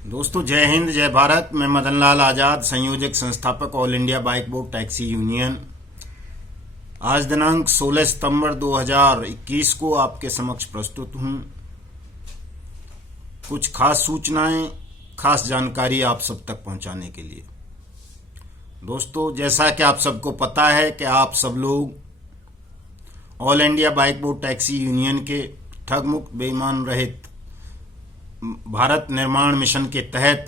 दोस्तों, जय हिंद, जय भारत। मैं मदन लाल आज़ाद, संयोजक संस्थापक all India bike Board taxi union. आज दिनांक 16 सितंबर 2021 को आपके समक्ष प्रस्तुत हूं। कुछ खास सूचनाएं, खास जानकारी आप सब तक पहुंचाने के लिए। दोस्तों, जैसा कि आप सबको पता है कि आप सब लोग all India bike Board taxi union के ठग मुक्त बेईमान रहित भारत निर्माण मिशन के तहत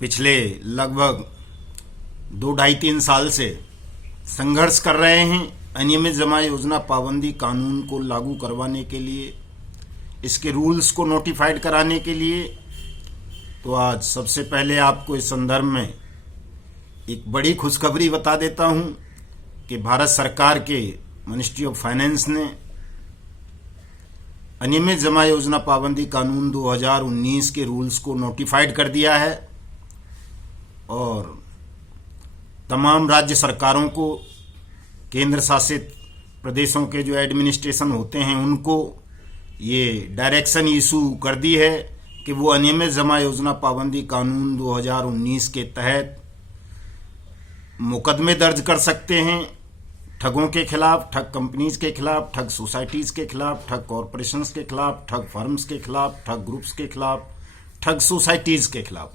पिछले लगभग 2-2.5-3 साल से संघर्ष कर रहे हैं अनियमित जमा योजना पाबंदी कानून को लागू करवाने के लिए, इसके रूल्स को नोटिफाइड कराने के लिए। तो आज सबसे पहले आपको इस संदर्भ में एक बड़ी खुशखबरी बता देता हूं कि भारत सरकार के मिनिस्ट्री ऑफ फाइनेंस ने अनियमित जमा योजना पाबंदी कानून 2019 के रूल्स को नोटिफाइड कर दिया है और तमाम राज्य सरकारों को, केंद्र शासित प्रदेशों के जो एडमिनिस्ट्रेशन होते हैं उनको ये डायरेक्शन इशू कर दी है कि वो अनियमित जमा योजना पाबंदी कानून 2019 के तहत मुकदमे दर्ज कर सकते हैं ठगों के खिलाफ, ठग कंपनीज के खिलाफ, ठग सोसाइटीज के खिलाफ, ठग कॉरपोरेशंस के खिलाफ, ठग फर्म्स के खिलाफ, ठग ग्रुप्स के खिलाफ, ठग सोसाइटीज के खिलाफ,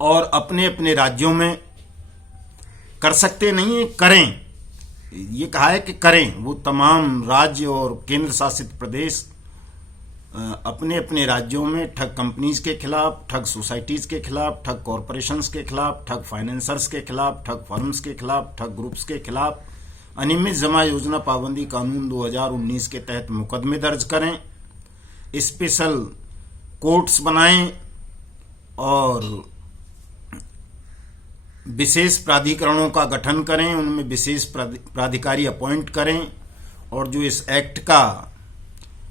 और अपने अपने राज्यों में कर सकते नहीं है, करें। ये कहा है कि करें। वो तमाम राज्य और केंद्र शासित प्रदेश अपने अपने राज्यों में ठग कंपनीज के खिलाफ, ठग सोसाइटीज के खिलाफ, ठग कॉरपोरेशंस के खिलाफ, ठग फाइनेंसर्स के खिलाफ, ठग फर्म्स के खिलाफ, ठग ग्रुप्स के खिलाफ अनियमित जमा योजना पाबंदी कानून 2019 के तहत मुकदमे दर्ज करें, स्पेशल कोर्ट्स बनाएं और विशेष प्राधिकरणों का गठन करें, उनमें विशेष प्राधिकारी अपॉइंट करें। और जो इस एक्ट का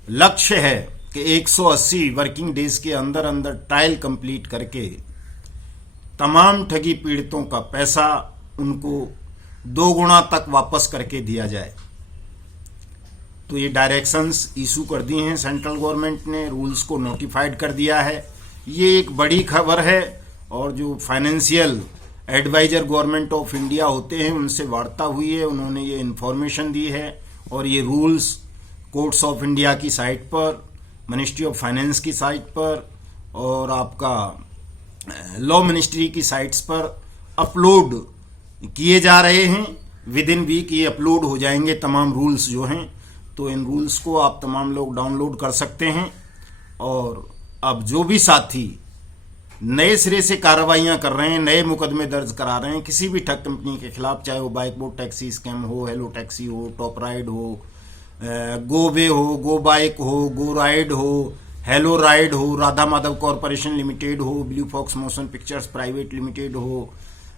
लक्ष्य है कि 180 वर्किंग डेज के अंदर अंदर ट्रायल कंप्लीट करके तमाम ठगी पीड़ितों का पैसा उनको 2 गुना तक वापस करके दिया जाए। तो ये डायरेक्शंस इशू कर दी हैं सेंट्रल गवर्नमेंट ने, रूल्स को नोटिफाइड कर दिया है। ये एक बड़ी खबर है और जो financial adviser government of India होते हैं उनसे वार्ता हुई है, उन्होंने ये इन्फॉर्मेशन दी है और ये रूल्स कोर्ट्स ऑफ इंडिया की साइट पर, मिनिस्ट्री ऑफ फाइनेंस की साइट पर और आपका लॉ मिनिस्ट्री की साइट्स पर अपलोड किए जा रहे हैं। विद इन वीक ये अपलोड हो जाएंगे तमाम रूल्स जो हैं। तो इन रूल्स को आप तमाम लोग डाउनलोड कर सकते हैं। और अब जो भी साथी नए सिरे से कार्रवाइयां कर रहे हैं, नए मुकदमे दर्ज करा रहे हैं किसी भी ठग कंपनी के खिलाफ, चाहे वो बाइक बोर्ड टैक्सी स्कैम हो, हेलो टैक्सी हो, टॉप राइड हो, गोवे हो, गो बाइक हो, गो राइड हो, हेलो राइड हो, राधा माधव कॉरपोरेशन लिमिटेड हो, Blue Fox Motion Pictures Private Limited हो,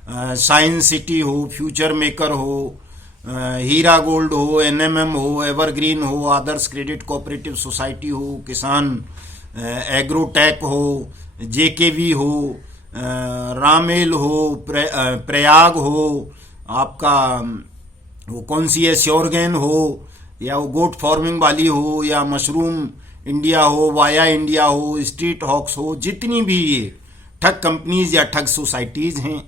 साइंस सिटी हो, फ्यूचर मेकर हो, हीरा गोल्ड हो, एनएमएम हो, एवरग्रीन हो, आदर्श क्रेडिट कोऑपरेटिव सोसाइटी हो, किसान एग्रोटेक हो, जेकेवी हो, रामेल हो, प्रयाग हो, आपका वो कौन सी है, श्योरगेन हो, या वो गोट फार्मिंग वाली हो, या मशरूम इंडिया हो, वाया इंडिया हो, स्ट्रीट हॉक्स हो, जितनी भी ये ठग कंपनीज या ठग सोसाइटीज हैं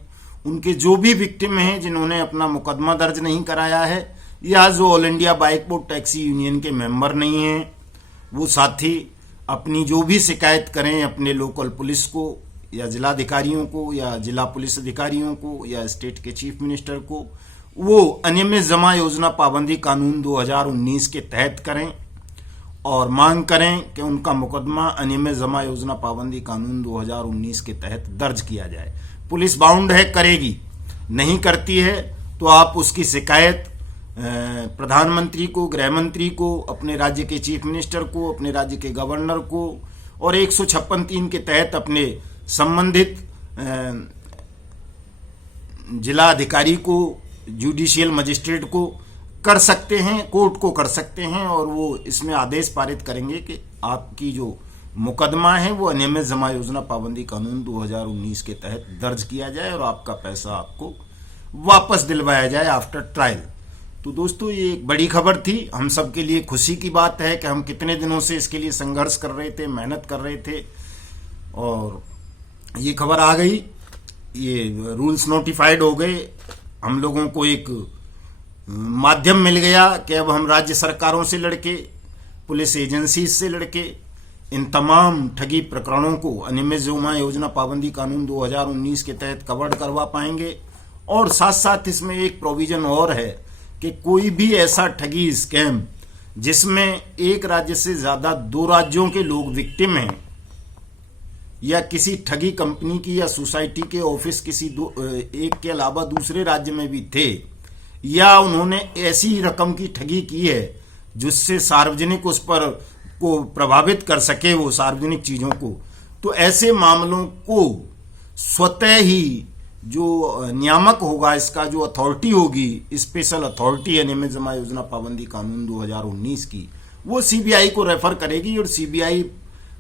उनके जो भी विक्टिम हैं जिन्होंने अपना मुकदमा दर्ज नहीं कराया है या जो all India bike Board taxi union के मेंबर नहीं हैं, वो साथी अपनी जो भी शिकायत करें अपने लोकल पुलिस को या जिलाधिकारियों को या जिला पुलिस अधिकारियों को या स्टेट के चीफ मिनिस्टर को, वो अनियमित जमा योजना पाबंदी कानून 2019 के तहत करें और मांग करें कि उनका मुकदमा अनियमित जमा योजना पाबंदी कानून 2019 के तहत दर्ज किया जाए। पुलिस बाउंड है, करेगी। नहीं करती है तो आप उसकी शिकायत प्रधानमंत्री को, गृह मंत्री को, अपने राज्य के चीफ मिनिस्टर को, अपने राज्य के गवर्नर को और 156(3) के तहत अपने संबंधित जिला अधिकारी को, जुडिशियल मजिस्ट्रेट को कर सकते हैं, कोर्ट को कर सकते हैं और वो इसमें आदेश पारित करेंगे कि आपकी जो मुकदमा है वो अनियमित जमा योजना पाबंदी कानून 2019 के तहत दर्ज किया जाए और आपका पैसा आपको वापस दिलवाया जाए आफ्टर ट्रायल। तो दोस्तों, ये एक बड़ी खबर थी, हम सब के लिए खुशी की बात है कि हम कितने दिनों से इसके लिए संघर्ष कर रहे थे, मेहनत कर रहे थे और ये खबर आ गई, ये रूल्स नोटिफाइड हो गए, हम लोगों को एक माध्यम मिल गया कि अब हम राज्य सरकारों से लड़के, पुलिस एजेंसी से लड़के इन तमाम ठगी प्रकरणों को अनियमित जमा योजना पाबंदी कानून 2019 के तहत कवर्ड करवा पाएंगे। और साथ साथ इसमें एक प्रोविजन और है कि कोई भी ऐसा ठगी स्कैम जिसमें एक राज्य से ज्यादा 2 राज्यों के लोग विक्टिम हैं, या किसी ठगी कंपनी की या सोसाइटी के ऑफिस किसी एक के अलावा दूसरे राज्य में भी थे, या उन्होंने ऐसी रकम की ठगी की है जिससे सार्वजनिक उस पर को प्रभावित कर सके, वो सार्वजनिक चीजों को, तो ऐसे मामलों को स्वतः ही जो नियामक होगा, इसका जो अथॉरिटी होगी, स्पेशल अथॉरिटी अनियमित जमा योजना पाबंदी कानून 2019 की, वो सीबीआई को रेफर करेगी और सीबीआई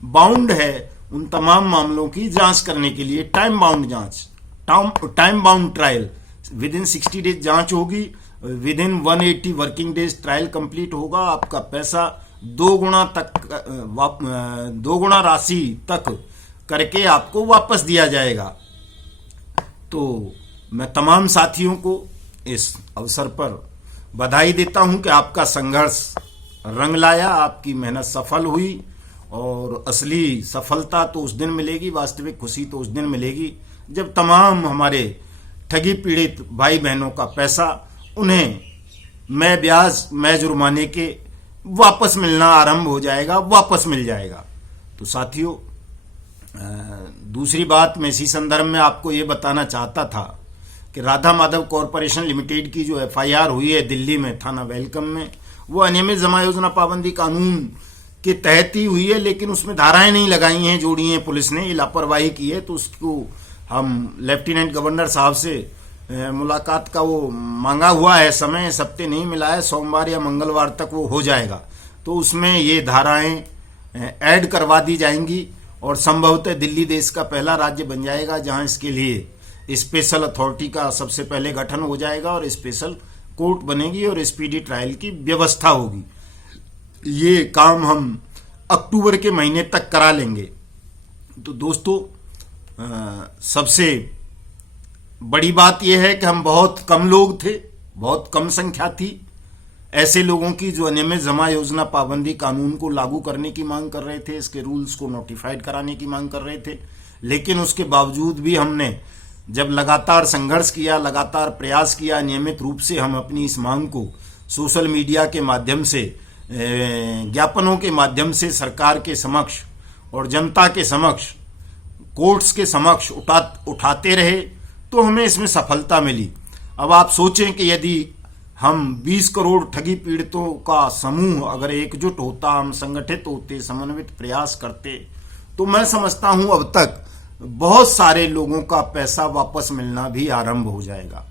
बाउंड है उन तमाम मामलों की जांच करने के लिए। टाइम बाउंड जांच, time bound trial, with in 60 days जांच होगी, with in 180 working days trial complete होगा, आपका पैसा 2 गुना राशि तक करके आपको वापस दिया जाएगा। तो मैं तमाम साथियों को इस अवसर पर बधाई देता हूं कि आपका संघर्ष रंग लाया, आपकी मेहनत सफल हुई, और असली सफलता तो उस दिन मिलेगी, वास्तविक खुशी तो उस दिन मिलेगी जब तमाम हमारे ठगी पीड़ित भाई बहनों का पैसा उन्हें मैं ब्याज मैं जुर्माने के वापस मिलना आरंभ हो जाएगा, वापस मिल जाएगा। तो साथियों, दूसरी बात मैं इसी संदर्भ में आपको ये बताना चाहता था कि राधा माधव कॉरपोरेशन लिमिटेड की जो एफआईआर हुई है दिल्ली में थाना वेलकम में, वो अनियमित जमा योजना पाबंदी कानून के तहत ही हुई है, लेकिन उसमें धाराएं नहीं लगाई हैं, जोड़ी हैं, पुलिस ने ये लापरवाही की है। तो उसको हम लेफ्टिनेंट गवर्नर साहब से मुलाकात का वो मांगा हुआ है, समय इस हफ्ते नहीं मिला है, सोमवार या मंगलवार तक वो हो जाएगा। तो उसमें ये धाराएं ऐड करवा दी जाएंगी और संभवतः दिल्ली देश का पहला राज्य बन जाएगा जहां इसके लिए स्पेशल अथॉरिटी का सबसे पहले गठन हो जाएगा और स्पेशल कोर्ट बनेगी और स्पीडी ट्रायल की व्यवस्था होगी। ये काम हम अक्टूबर के महीने तक करा लेंगे। तो दोस्तों, सबसे बड़ी बात यह है कि हम बहुत कम लोग थे, बहुत कम संख्या थी ऐसे लोगों की जो अनियमित जमा योजना पाबंदी कानून को लागू करने की मांग कर रहे थे, इसके रूल्स को नोटिफाइड कराने की मांग कर रहे थे। लेकिन उसके बावजूद भी हमने जब लगातार संघर्ष किया, लगातार प्रयास किया, नियमित रूप से हम अपनी इस मांग को सोशल मीडिया के माध्यम से, ज्ञापनों के माध्यम से सरकार के समक्ष और जनता के समक्ष, कोर्ट्स के समक्ष उठाते रहे, तो हमें इसमें सफलता मिली। अब आप सोचें कि यदि हम 20 करोड़ ठगी पीड़ितों का समूह अगर एकजुट होता, हम संगठित होते, समन्वित प्रयास करते, तो मैं समझता हूं अब तक बहुत सारे लोगों का पैसा वापस मिलना भी आरंभ हो जाएगा।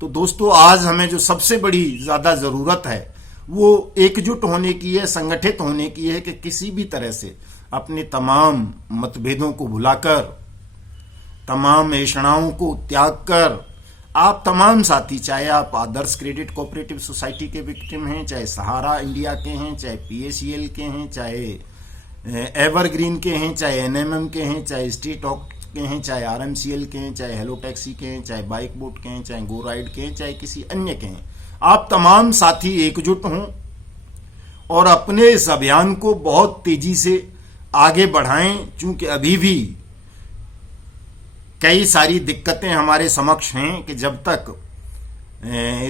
तो दोस्तों, आज हमें जो सबसे बड़ी ज्यादा जरूरत है वो एकजुट होने की है, संगठित होने की है, कि किसी भी तरह से अपने तमाम मतभेदों को भुलाकर, तमाम ऐषणाओं को त्याग कर, आप तमाम साथी, चाहे आप आदर्श क्रेडिट कोऑपरेटिव सोसाइटी के विक्टिम हैं, चाहे सहारा इंडिया के हैं, चाहे पीएसीएल के हैं, चाहे एवरग्रीन के हैं, चाहे एनएमएम के हैं, चाहे स्ट्रीट हॉक के हैं, चाहे आरएमसीएल के हैं, चाहे हेलो टैक्सी के हैं, चाहे बाइक बोट के हैं, चाहे गो राइड के हैं, चाहे किसी अन्य के हैं, आप तमाम साथी एकजुट हों और अपने इस अभियान को बहुत तेजी से आगे बढ़ाएं, क्योंकि अभी भी कई सारी दिक्कतें हमारे समक्ष हैं कि जब तक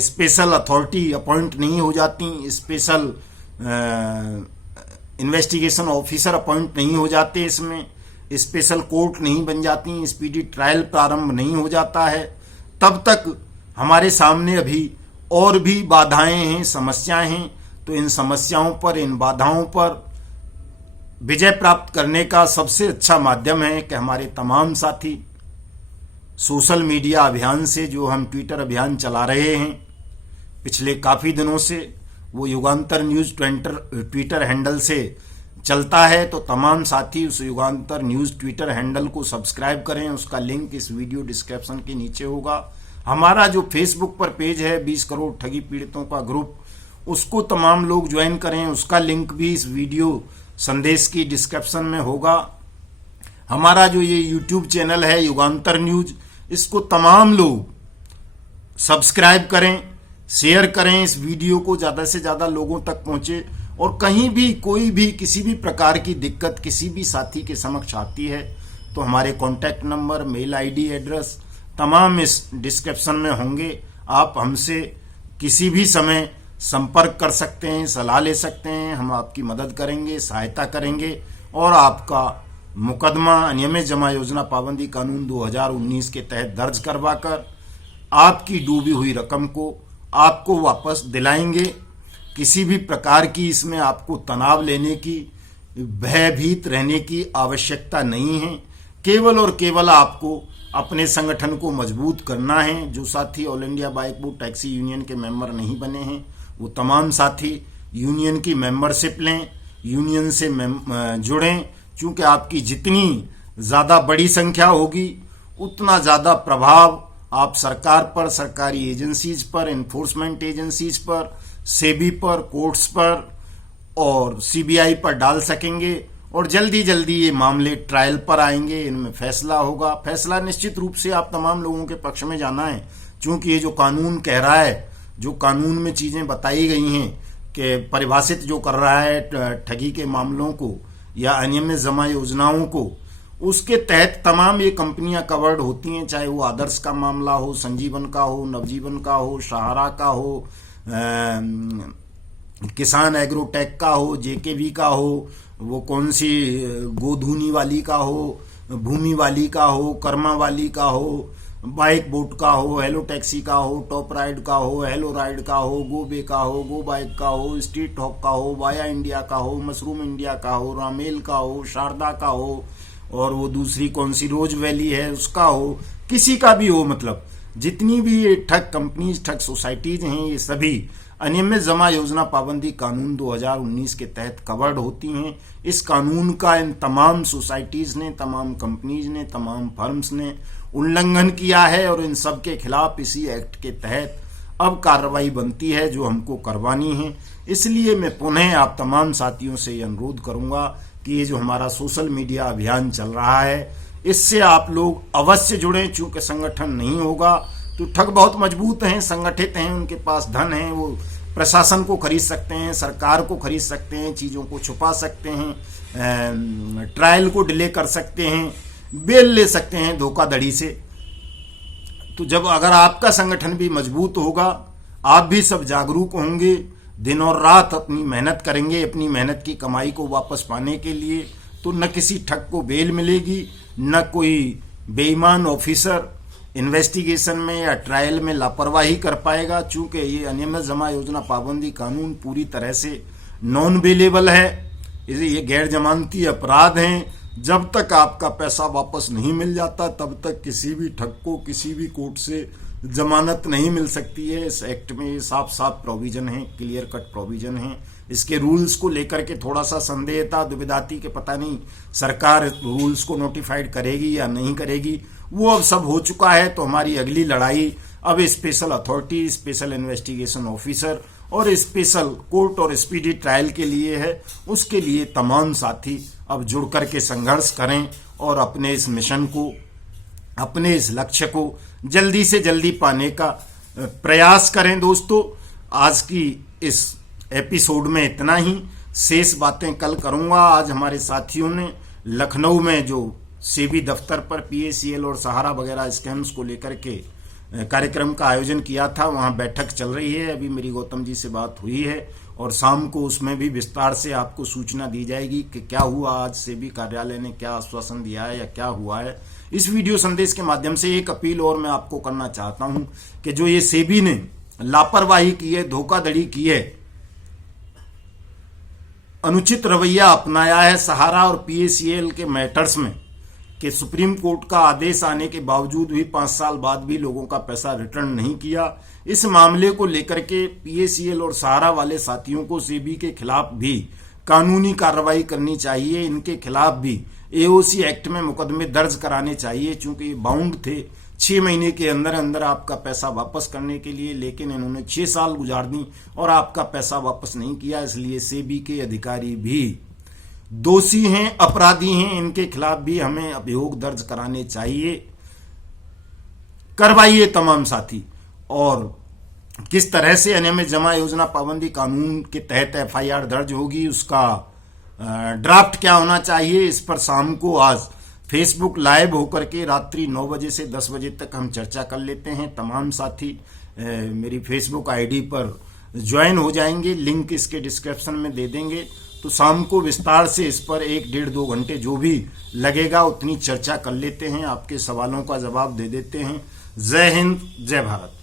स्पेशल अथॉरिटी अपॉइंट नहीं हो जाती, स्पेशल इन्वेस्टिगेशन ऑफिसर अपॉइंट नहीं हो जाते, इसमें स्पेशल कोर्ट नहीं बन जाती, स्पीडी ट्रायल प्रारंभ नहीं हो जाता है, तब तक हमारे सामने अभी और भी बाधाएं हैं, समस्याएं हैं। तो इन समस्याओं पर, इन बाधाओं पर विजय प्राप्त करने का सबसे अच्छा माध्यम है कि हमारे तमाम साथी सोशल मीडिया अभियान से, जो हम ट्विटर अभियान चला रहे हैं पिछले काफी दिनों से, वो युगांतर न्यूज ट्विटर हैंडल से चलता है। तो तमाम साथी उस युगांतर न्यूज ट्विटर हैंडल को सब्सक्राइब करें, उसका लिंक इस वीडियो डिस्क्रिप्शन के नीचे होगा। हमारा जो फेसबुक पर पेज है 20 करोड़ ठगी पीड़ितों का ग्रुप, उसको तमाम लोग ज्वाइन करें, उसका लिंक भी इस वीडियो संदेश की डिस्क्रिप्शन में होगा। हमारा जो ये यूट्यूब चैनल है युगांतर न्यूज, इसको तमाम लोग सब्सक्राइब करें, शेयर करें, इस वीडियो को ज़्यादा से ज़्यादा लोगों तक पहुंचे। और कहीं भी कोई भी किसी भी प्रकार की दिक्कत किसी भी साथी के समक्ष आती है तो हमारे contact number, mail ID, address तमाम इस डिस्क्रिप्शन में होंगे। आप हमसे किसी भी समय संपर्क कर सकते हैं, सलाह ले सकते हैं, हम आपकी मदद करेंगे, सहायता करेंगे और आपका मुकदमा अनियमित जमा योजना पाबंदी कानून 2019 के तहत दर्ज करवाकर आपकी डूबी हुई रकम को आपको वापस दिलाएंगे। किसी भी प्रकार की इसमें आपको तनाव लेने की, भयभीत रहने की आवश्यकता नहीं है। केवल और केवल आपको अपने संगठन को मजबूत करना है। जो साथी all India bike Board taxi union के मेंबर नहीं बने हैं वो तमाम साथी यूनियन की मेंबरशिप लें, यूनियन से जुड़ें, क्योंकि आपकी जितनी ज़्यादा बड़ी संख्या होगी उतना ज़्यादा प्रभाव आप सरकार पर, सरकारी एजेंसीज पर, इन्फोर्समेंट एजेंसीज पर, सेबी पर, कोर्ट्स पर और सीबीआई पर डाल सकेंगे और जल्दी जल्दी ये मामले ट्रायल पर आएंगे, इनमें फैसला होगा। फैसला निश्चित रूप से आप तमाम लोगों के पक्ष में जाना है, क्योंकि ये जो कानून कह रहा है, जो कानून में चीज़ें बताई गई हैं कि परिभाषित जो कर रहा है ठगी के मामलों को या अनियमित जमा योजनाओं को, उसके तहत तमाम ये कंपनियां कवर्ड होती हैं, चाहे वो आदर्श का मामला हो, संजीवन का हो, नवजीवन का हो, सहारा का हो, किसान एग्रोटेक का हो, जेकेवी का हो, वो कौन सी गोधूनी वाली का हो, भूमि वाली का हो, कर्मा वाली का हो, बाइक बोट का हो, हेलो टैक्सी का हो, टॉप राइड का हो, हेलो राइड का हो, गो बे का हो, गो बाइक का हो, स्ट्रीट हॉक का हो, वाया इंडिया का हो, मशरूम इंडिया का हो, रामेल का हो, शारदा का हो और वो दूसरी कौन सी रोज वैली है उसका हो, किसी का भी हो, मतलब जितनी भी ये ठग कंपनीज, ठग सोसाइटीज हैं, ये सभी अनियमित जमा योजना पाबंदी कानून 2019 के तहत कवर्ड होती हैं। इस कानून का इन तमाम सोसाइटीज ने, तमाम कंपनीज ने, तमाम फर्म्स ने उल्लंघन किया है और इन सब के खिलाफ इसी एक्ट के तहत अब कार्रवाई बनती है जो हमको करवानी है। इसलिए मैं पुनः आप तमाम साथियों से ये अनुरोध करूंगा कि ये जो हमारा सोशल मीडिया अभियान चल रहा है इससे आप लोग अवश्य जुड़ें, चूंकि संगठन नहीं होगा तो ठग बहुत मजबूत हैं, संगठित हैं, उनके पास धन है, वो प्रशासन को खरीद सकते हैं, सरकार को खरीद सकते हैं, चीज़ों को छुपा सकते हैं, ट्रायल को डिले कर सकते हैं, बेल ले सकते हैं धोखाधड़ी से। तो जब अगर आपका संगठन भी मजबूत होगा, आप भी सब जागरूक होंगे, दिन और रात अपनी मेहनत करेंगे अपनी मेहनत की कमाई को वापस पाने के लिए, तो न किसी ठग को बेल मिलेगी, न कोई बेईमान ऑफिसर इन्वेस्टिगेशन में या ट्रायल में लापरवाही कर पाएगा। चूंकि ये अनियमित जमा योजना पाबंदी कानून पूरी तरह से नॉन बेलेबल है, ये गैर जमानती अपराध हैं। जब तक आपका पैसा वापस नहीं मिल जाता तब तक किसी भी ठग को किसी भी कोर्ट से जमानत नहीं मिल सकती है। इस एक्ट में ये साफ साफ प्रोविजन है, क्लियर कट प्रोविजन है। इसके रूल्स को लेकर के थोड़ा सा संदेह था, दुविधा थी कि पता नहीं सरकार रूल्स को नोटिफाइड करेगी या नहीं करेगी, वो अब सब हो चुका है। तो हमारी अगली लड़ाई अब special authority, special investigation officer और स्पेशल कोर्ट और स्पीडी ट्रायल के लिए है। उसके लिए तमाम साथी अब जुड़ करके संघर्ष करें और अपने इस मिशन को, अपने इस लक्ष्य को जल्दी से जल्दी पाने का प्रयास करें। दोस्तों, आज की इस एपिसोड में इतना ही, शेष बातें कल करूंगा। आज हमारे साथियों ने लखनऊ में जो सेबी दफ्तर पर पीएसीएल और सहारा वगैरह स्कैम्स को लेकर के कार्यक्रम का आयोजन किया था, वहां बैठक चल रही है। अभी मेरी गौतम जी से बात हुई है और शाम को उसमें भी विस्तार से आपको सूचना दी जाएगी कि क्या हुआ, आज सेबी कार्यालय ने क्या आश्वासन दिया है या क्या हुआ है। इस वीडियो संदेश के माध्यम से एक अपील और मैं आपको करना चाहता हूं कि जो ये सेबी ने लापरवाही की है, धोखाधड़ी की है, अनुचित रवैया अपनाया है सहारा और पीएसीएल के मैटर्स में, कि सुप्रीम कोर्ट का आदेश आने के बावजूद भी 5 साल बाद भी लोगों का पैसा रिटर्न नहीं किया। इस मामले को लेकर के पीएसीएल और सहारा वाले साथियों को सेबी के खिलाफ भी कानूनी कार्रवाई करनी चाहिए। इनके खिलाफ भी एओसी एक्ट में मुकदमे दर्ज कराने चाहिए, चूंकि बाउंड थे 6 महीने के अंदर अंदर आपका पैसा वापस करने के लिए, लेकिन इन्होंने 6 साल गुजार दी और आपका पैसा वापस नहीं किया। इसलिए सेबी के अधिकारी भी दोषी हैं, अपराधी हैं, इनके खिलाफ भी हमें अभियोग दर्ज कराने चाहिए। करवाइए तमाम साथी। और किस तरह से अनियमित जमा योजना पाबंदी कानून के तहत एफआईआर दर्ज होगी, उसका ड्राफ्ट क्या होना चाहिए, इस पर शाम को आज फेसबुक लाइव होकर के रात्रि 9 बजे से 10 बजे तक हम चर्चा कर लेते हैं। तमाम साथी मेरी फेसबुक आईडी पर ज्वाइन हो जाएंगे, लिंक इसके डिस्क्रिप्शन में दे देंगे। तो शाम को विस्तार से इस पर 1-1.5-2 घंटे जो भी लगेगा उतनी चर्चा कर लेते हैं, आपके सवालों का जवाब दे देते हैं। जय हिंद, जय भारत।